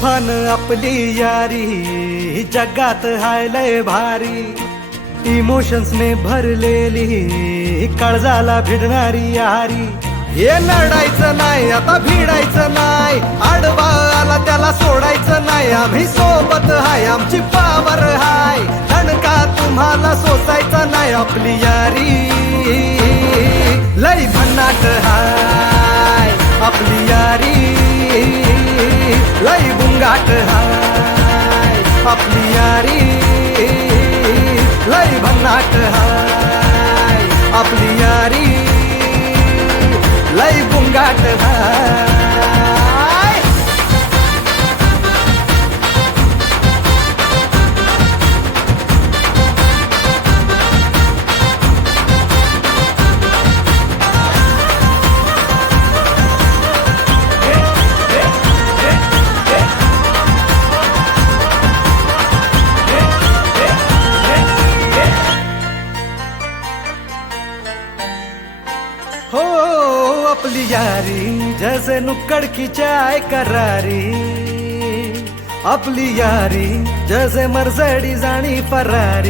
तुफान आपली यारी जगात हाय लय भारी, इमोशन्स ने भरलेली काळजाला भिडणारी यारी. हे लढायचं नाही आता भिडायचं नाही, आडवा आला त्याला सोडायचं नाही. आम्ही सोबत हाय आमची पावर हाय, दणका तुम्हाला सोसायचा नाही. आपली यारी लय भन्नाट हाय, आपली यारी लय बुंगाट हाय. आपली यारी लय भन्नाट हाय, आपली यारी लय बुंगाट हाय. हो अपनी यारी जैसे नुक्कड़ की चाय करारी, अपनी यारी जैसे मर्सिडीज आणि फरारी.